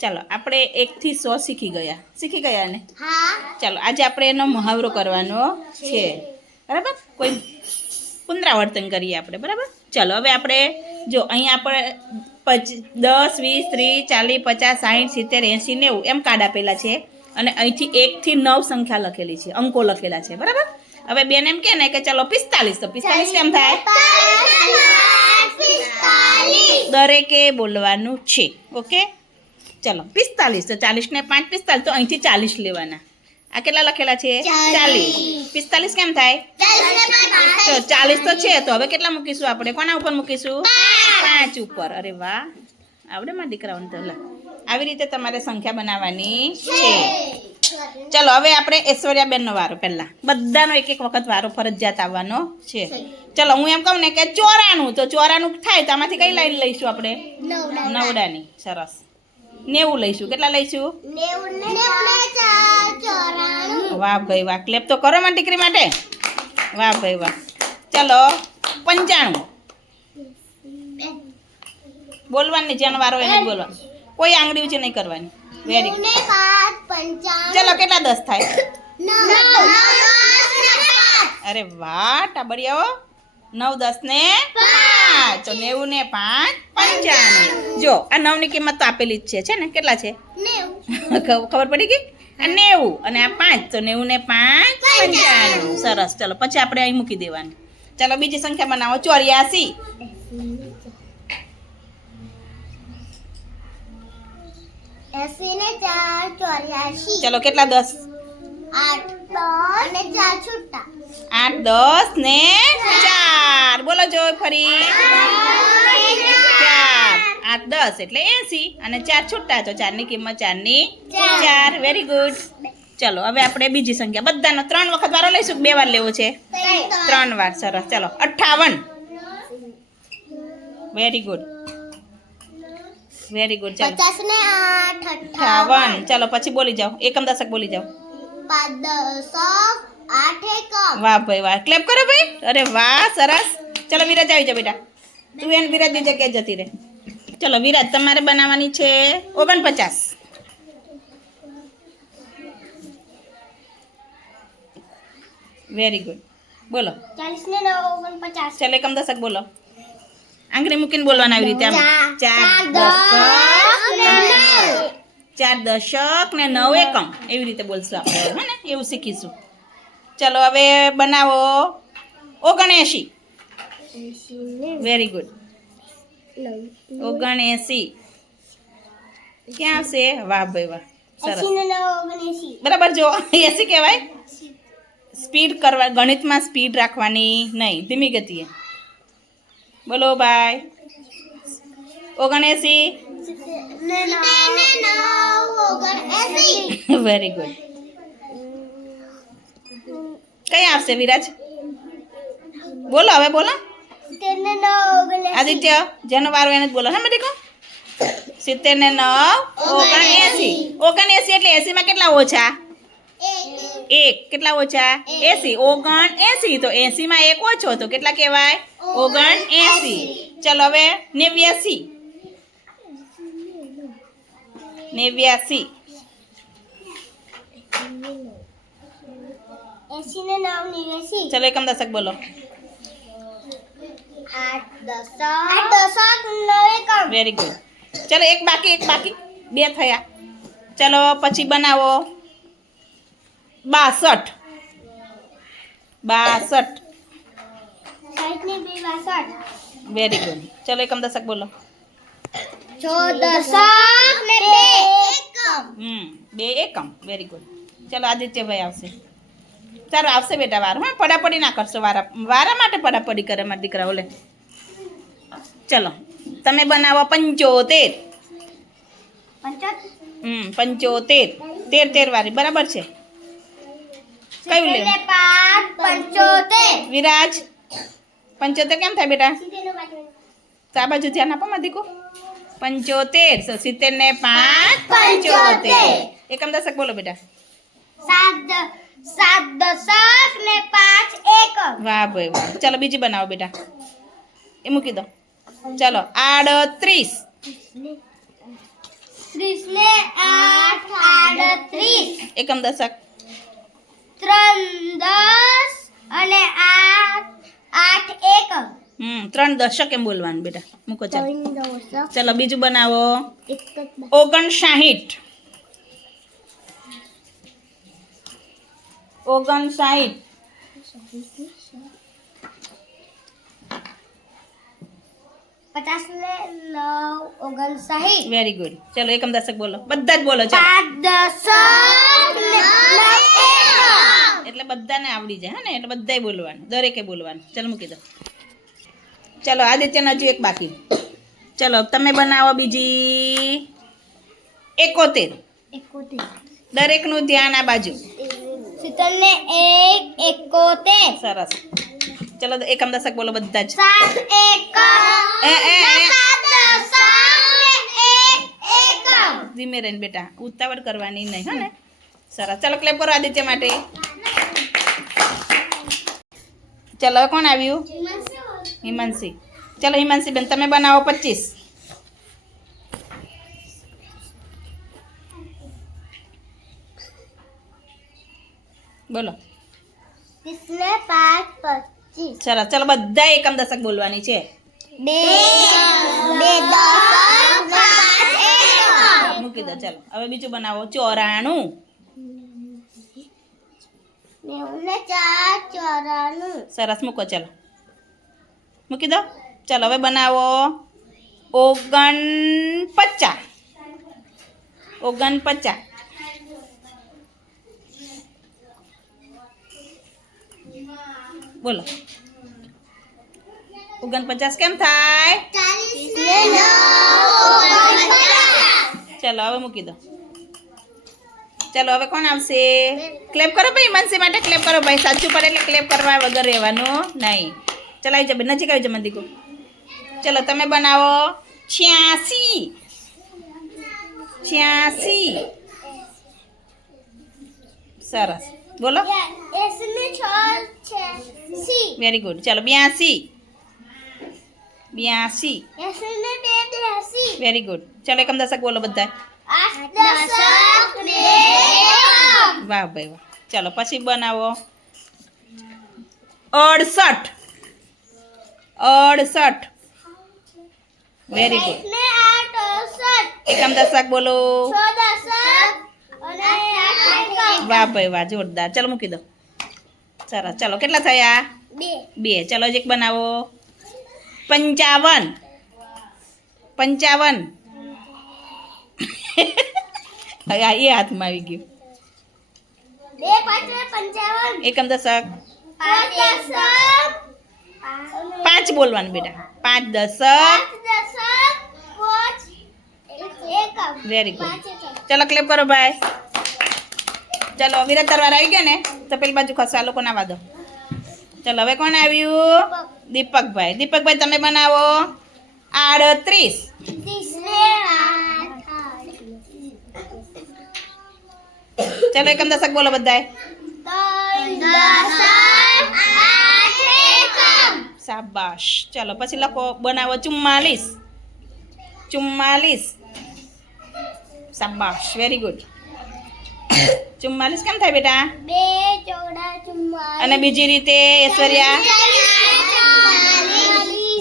ચાલો આપણે એકથી સો શીખી ગયા. શીખી ગયા ને? ચાલો આજે આપણે એનો મહાવરો કરવાનો છે. બરાબર? કોઈ પુનરાવર્તન કરીએ આપણે બરાબર? ચાલો હવે આપણે જો અહીં આપણે પચ દસ વીસ ત્રીસ ચાલીસ પચાસ સાઠ સિત્તેર એંસી નેવું એમ કાર્ડ આપેલા છે. અને અહીંથી એકથી નવ સંખ્યા લખેલી છે અંકો લખેલા છે બરાબર? હવે બેન એમ કે ને કે ચાલો પિસ્તાલીસ તો પિસ્તાલીસ કેમ થાય? દરેકે બોલવાનું છે ઓકે? ચાલો પિસ્તાલીસ તો ચાલીસ ને પાંચ પિસ્તાલીસ તો અહીંથી ચાલીસ લેવાના. આ કેટલા લખેલા છે? ચાલીસ. ચાલીસ. પિસ્તાલીસ કેમ થાય? તો ચાલીસ તો છે તો હવે કેટલા મૂકીશું આપણે? કોના ઉપર મૂકીશું? પાંચ. ઉપર. અરે વાહ. આવડે માં દીકરાઓને તો આવી રીતે તમારે સંખ્યા બનાવવાની છે. ચલો હવે આપણે ઐશ્વર્યાબેનનો વારો પહેલા. બધાનો એક એક વખત વારો ફરજિયાત આવવાનો છે. ચલો હું એમ કહું ને કે ચોરાનું તો ચોરાનું થાય તો આમાંથી કઈ લાઈન લઈશું આપણે? નવડાની. સરસ. નેવું લઈશું. કેટલા લઈશું? વાહ ભાઈ વાહ. ક્લેપ તો કરો મારી દીકરી માટે? વાહ ભાઈ વાહ. ચલો પંચાણું. બોલવાની જેનો વારો એને બોલવાનું. કોઈ આંગળી ઊંચી નહીં કરવાની. વેરી ચલો કેટલા દસ થાય? અરે વાહ ટાબડિયાઓ. નવ દસ ને પાંચ નેવું ને પાંચ પંચાણું. જો આ નવની કિંમત તો આપેલી જ છે છે ને? કેટલા છે? ખબર પડી ગઈ? આ નેવું અને આ પાંચ તો નેવું ને પાંચ પંચાણું. સરસ. ચલો પછી આપણે અહીં મૂકી દેવાનું. ચાલો બીજી સંખ્યા બનાવો. ચોર્યાસી. ચલો કેટલા? દસ. આઠ દસ અને ચાર છૂટા. આઠ દસ ને ચાર. બોલો જો ફરી. ચાર. આઠ દસ એટલે એસી. અને ચાર છૂટા તો ચારની કિંમત ચારની ચાર. વેરી ગુડ ચલો હવે આપણે બીજી સંખ્યા. બધાનો ત્રણ વખત વારો લઈશું બે વાર લેવો છે? ત્રણ. વાર સરસ. ચલો અઠ્ઠાવન વેરી ગુડ વેરી ગુડ ચાલો. પચાસ ને આઠ અઠ્ઠાવન ચલો પછી બોલી જાઓ. એકમ દશક બોલી જાઓ. વાહ ભાઈ વાહ. ક્લેપ કરો ભાઈ. અરે વાહ સરસ. ચલો વિરાજ આવી જા બેટા. તું એને વિરાજની જગ્યાએ જતી રહે. ચલો વિરાજ તમારે બનાવવાની છે ઓગણપચાસ. વેરી ગુડ બોલો. ચાલો એકમ દશક બોલો. આંગળી મૂકીને બોલવાના આવી રીતે આમ. ચાર દશક. ચાર દશક ને નવ એકમ. એવી રીતે બોલશું આપણે. હે ને? એવું શીખીશું. ચલો હવે બનાવો. ઓગણએંશી વેરી ગુડ ઓગણએંસી ક્યાં આવશે? વાહ ભાઈ વાહ. સરસ. બરાબર જો એસી કહેવાય? સ્પીડ કરવા ગણિતમાં સ્પીડ રાખવાની નહીં. ધીમી ગતિએ. બોલો ભાઈ. ઓગણએંસી ને નવ ઓગણએસી વેરી ગુડ કઈ આવશે વિરાજ બોલો હવે બોલો સિત્તેર ને નવ ઓગણએસી આદિત્ય જેનો વારો એને જ બોલો હા દીકો સિત્તેર ને નવ ઓગણએંસી ઓગણએંસી એટલે એંસીમાં કેટલા ઓછા એક કેટલા ઓછા એસી ઓગણ એસી તો એસીમાં એક ઓછો તો કેટલા કહેવાય ઓગણ એસી ચલો હવે નેવ્યાસી નેવ્યાસી. ચલો એકમ દશક બોલો. વેરી ગુડ ચલો એક બાકી એક બાકી. બે થયા. ચલો પછી બનાવો. બાસઠ. બાસઠ. સાઠ બાસઠ. વેરી ગુડ ચલો એકમ દશક બોલો. છ દશક ને બે એકમ. હમ બે એકમ. વેરી ગુડ ચલો આદિત્યભાઈ આવશે. ચાલો આવશે બેટા વાર હા પડાપડી ના કરશો વારા વારા માટે પડાપડી કરે મારા દીકરાઓ લે. ચલો તમે બનાવો પંચોતેર. હમ પંચોતેર. તેર તેર વાળી બરાબર છે? કયું પંચોતેર. વિરાજ પંચોતેર કેમ થાય બેટા? તો આ બાજુ ધ્યાન આપો માં દીકુ. પંચોતેર. સિત્તેર ને પાંચ પંચોતેર. એકમ દશક બોલો બેટા. સાત સાત દશક ને પાંચ એકમ વાહ ભાઈ વાહ. ચાલો બીજી બનાવો બેટા. એ મૂકી દો. ચાલો આડત્રીસ. ત્રીસ ને આઠ આડત્રીસ. એકમ દશક ત્રણ દસ અને આઠ આઠ એકમ હમ ત્રણ દશક એમ બોલવાનું બેટા. મૂકો ચાલો. ચાલો બીજું બનાવો. ઓગણ સાહીઠ ઓગણસાહીઠ. ઓગણસાહીઠ. પચાસ ને નવ ઓગણસાહીઠ. વેરી ગુડ ચલો એકમ દશક બોલો. બધા જ બોલો ચાલો. એટલે બધાને આવડી જાય હે ને? એટલે બધાય બોલવાનું. દરેકે બોલવાનું. ચાલો મૂકી દો. ચલો આદિત્યને હજુ એક બાકી. ચલો તમે બનાવો બીજી. એકોતેર. દરેકનું ધ્યાન આ બાજુ. સિત્તેર ને એક એકોતેર. સરસ. ચલો એકમ દશક બોલો બધા જ. સાત એકમ. ધીમે રહીને બેટા ઉતાવળ કરવાની નહીં હા ને? સરસ. ચાલો ક્લેપ કરો આદિત્ય માટે. ચલો કોણ આવ્યું? હિમાંશી. ચલો હિમાંશી બેન તમે બનાવો પચીસ. બોલો. સરસ ચલો બધા એકમ દશક બોલવાની છે. બે બે મૂકી દો ચાલો. હવે બીજું બનાવો. ચોરાણું. સરસ મૂકો ચાલો. મૂકી દો. ચાલો હવે બનાવો. ઓગણ પચાસ ઓગણ પચાસ બોલો ઓગણ પચાસ કેમ થાય ચાલો હવે મૂકી દો. ચાલો હવે કોણ આવશે? ક્લેપ કરો ભાઈ મનસી માટે ક્લેપ કરો ભાઈ. સાચું પડે એટલે ક્લેપ કરવા વગર રહેવાનું નહીં. ચાલો આવી જાવ નજીક આવી જાવ મંદિકો ચલો, તમે બનાવો. છ્યાસી. છ્યાસી. સરસ. બોલો. વેરી ગુડ ચાલો, બ્યાસી. બ્યાસી. વેરી ગુડ ચાલો, એકમ દશક બોલો બધા. વાહ, ભાઈ વાહ. ચાલો, પછી બનાવો. અડસઠ. અડસઠ. વેરી ગુડ એકમ દશક બોલો. વાહ ભાઈ વાહ જોરદાર. ચાલો મૂકી દો. સરસ ચાલો. કેટલા થયા? બે. ચાલો એક બનાવો. પંચાવન. પંચાવન. હવે એ હાથમાં આવી ગયું. એકમ દશક પાંચ બોલવાનું બેટા. પાંચ દશક વેરી ગુડ ચલો ક્લેપ કરો ભાઈ. ચલો વિરત તરવાર આવી ગયો ને, તો પેલી બાજુ ખસો આ લોકો ના દો. ચલો, હવે કોણ આવ્યું? દીપકભાઈ. દીપકભાઈ, તમે બનાવો. આડત્રીસ. ત્રીસ ચલો, એકમ દશક બોલો બધા દશક. શાબાશ. ચલો પછી લખો બનાવો ચુમ્માલીસ. ચુમ્માલીસ. શાબાશ વેરી ગુડ ચુમ્માલીસ કેમ થાય બેટા? બે ચોડા ચુમ્માલીસ. અને બીજી રીતે ઐશ્વર્યા?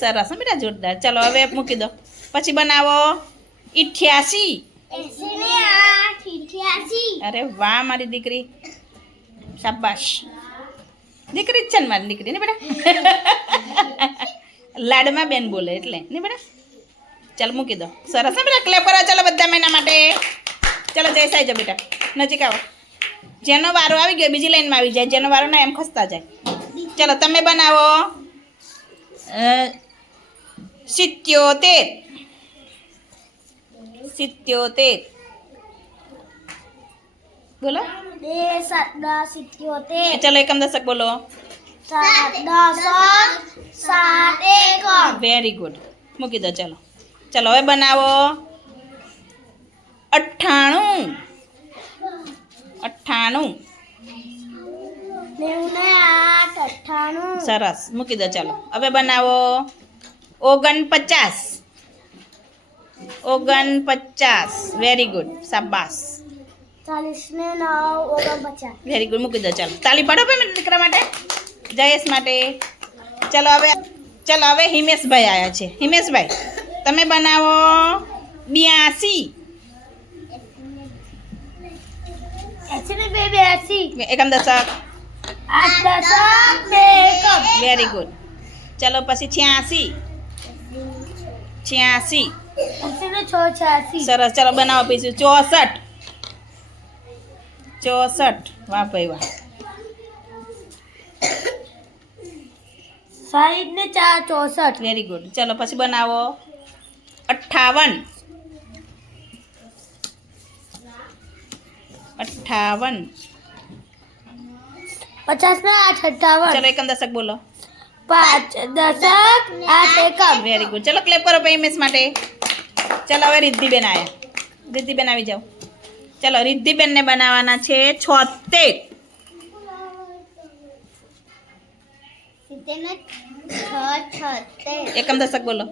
સરસ બેટા જોરદાર. ચલો હવે મૂકી દો. પછી બનાવો ઇઠ્યાસી. અરે વાહ મારી દીકરી. શાબાશ. દીકરી જ છે ને મારી દીકરી ને બેટા? લાડમાં બેન બોલે એટલે ને બેટા? ચાલ મૂકી દો. સરસ ને બેટા? ક્લેપ કરો, ચાલો બધા મહિના માટે. ચાલો, જય સાઈ જાઓ બેટા. નજીક આવો. જેનો વારો આવી ગયો, બીજી લાઈનમાં આવી જાય. જેનો વારો ના, એમ ખસતા જાય. ચાલો, તમે બનાવો. સિત્યોતેર. સિત્યોતેર. બોલો. બે સાત દસ ચાલો એકમ દશક બોલો. સાત દશક સાત એકમ વેરી ગુડ મૂકી દો ચાલો. ચાલો હવે બનાવો. અઠ્ઠાણું. અઠ્ઠાણું. સરસ. મૂકી દો ચાલો. હવે બનાવો. ઓગણપચાસ. ઓગણપચાસ. વેરી ગુડ શાબાશ. ચાલીસ ને નવ ઓગણપચાસ વેરી ગુડ મૂકી દો ચાલો. તાલી પડો ભાઈ દીકરા માટે. જયેશ માટે. ચાલો હવે ચાલો હવે હિમેશભાઈ આવ્યા છે. હિમેશભાઈ તમે બનાવો બ્યાસી. એકમ દશક વેરી ગુડ ચાલો પછી છ્યાસી. છ્યાસી. સરસ ચાલો બનાવો પીશું ચોસઠ. ચોસઠ વાહ ભાઈ વાહ સાઠ ને ચાર ચોસઠ. વેરી ગુડ ચાલો પછી બનાવો. અઠ્ઠાવન. અઠ્ઠાવન. પચાસ ને આઠ અઠાવન ચાલો એકમ દશક બોલો. પાંચ દશક આઠ એકમ. વેરી ગુડ ચલો ક્લેપ કરો ભાઈ માટે. ચાલો હવે રિદ્ધિબેન આવ્યા રિદ્ધિબેન આવી જાઓ. ચાલો રિદ્ધિબેનને બનાવવાના છે છોતેર. એકમ દશક બોલો.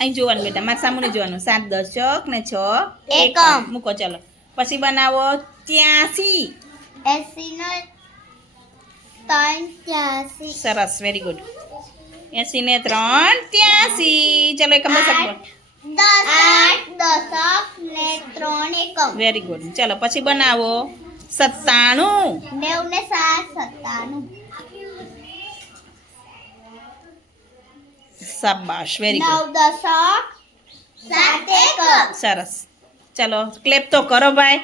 અહીં જોવાનું બેટા મારા સામું જોવાનું. સાત દશક ને છ એકમ. મૂકો ચાલો. પછી બનાવો ત્યાસી. એસી નો ત્રણ ત્યાસી. સરસ વેરી ગુડ એસી ને ત્રણ ત્યાસી. ચલો એકમ દશક બોલો. વેરી ગુડ ચલો પછી બનાવો. સત્તાણું. નેવ ને સાત સત્તાણું. શાબાશ. વેરી ગુડ સરસ. ચલો ક્લેપ તો કરો ભાઈ.